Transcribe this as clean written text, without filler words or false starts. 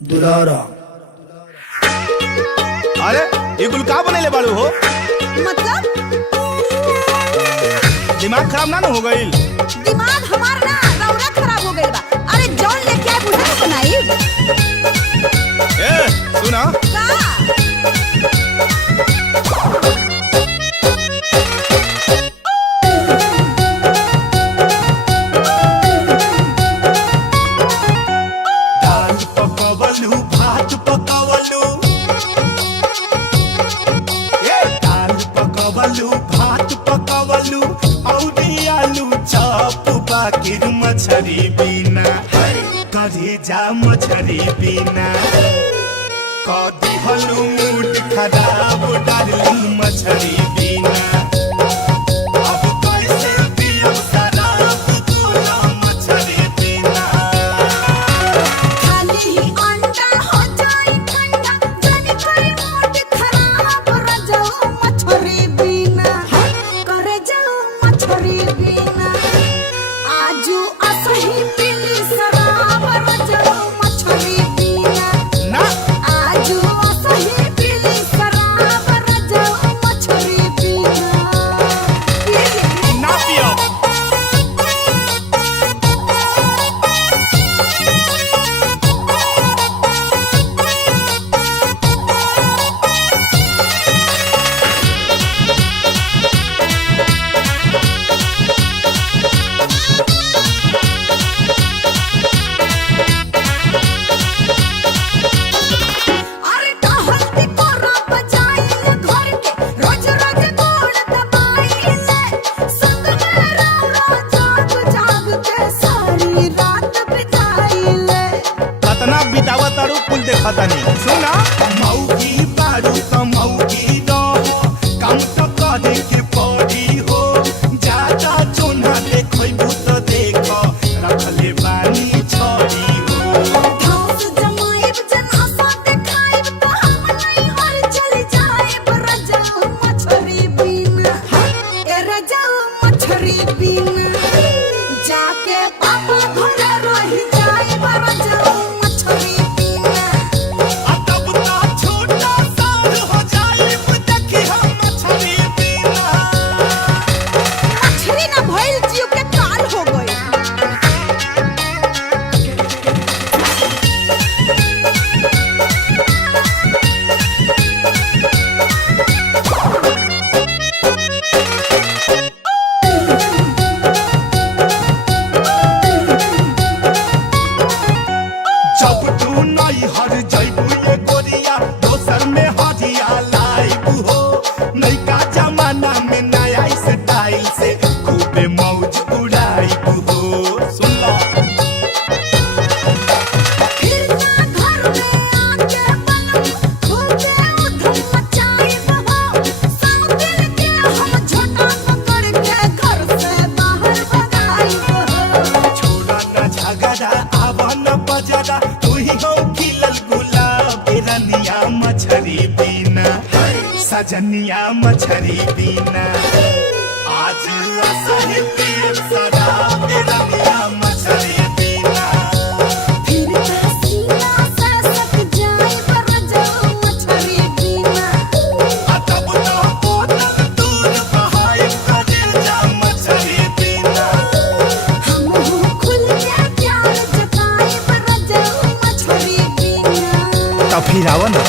दुलारा। अरे ये गुल का बनेले बाड़ू हो? मतलब दिमाग खराब ना हो गईल? दिमाग हमार ना रौरा खराब हो गइल बा। अरे जौन लेके आए बुढ़ा के बनाई ए सुना का दाल पकवलू भात पकवलू दाल पकवलू भात पकवलू औरी आलू चॉप बाकिर मछरी बिना करे जा मछरी बिना कदी हलू मूड खराब डाली मछरी बिना अब कैसे पियब शराब बोला मछरी बिना खाली ही अंडा हो जाई ठंडा जानी करे मूड खराब रजाऊ मछरी बिना करे जाऊ मछरी बिना आजू असही पीली शराब रजाऊ मछरी बिना ना आजू असही पीली शराब रजाऊ मछरी बिना ना पियो। अरे कहती कोरा बजाइल घर के रोज रोज गोड़ दबाइले संग में रौरा जाग जाग के सारी रात बिताइले कतना बितावा तारू कुल देखा तानी। सुना मौगी बारू त मौगी रहो काम त करे के पड़ी हो ज्यादा चोना देखैबू त देख रखले बानी छड़ी हो घास जमाइब जनासा देखाइब तो हम नहीं और चली जाइब रजाऊ मछरी बिना ए रजाऊ मछरी बिना जाके पापा घरे रही जाइब रजाऊ मछरी बिना आ तब त छोटा सार हो जाइब देखी हम मछली बिना मछली ना भइल जीव के काल हो गई जब तू नहीं हर जइबू ये गोरिया दोसर में हरिया लाइब हो नैका जमाना में नया स्टाइल से खूबे मौज उड़ाइब हो सुन लो फिर ना घर में आके बनम खूबे उधम मचाइब हो सब दिन के हम झोटा पकड़ के घर से बाहर भगाइब हो छोड़ा न झगड़ा आवा न बजरा तू ही हो खिलल गुलाब रनिया मछरी बिना सजनिया मछरी बिना आज असही पीर शराब रनिया मछरी बिना फिर सीना से सक जाइब रजाऊ मछरी बिना आ तब तो बोतल दूर बहाय कदिल जा मछरी बिना हम खुल के प्यार जताइब रजाऊ मछरी बिना तो फिर आवा ना।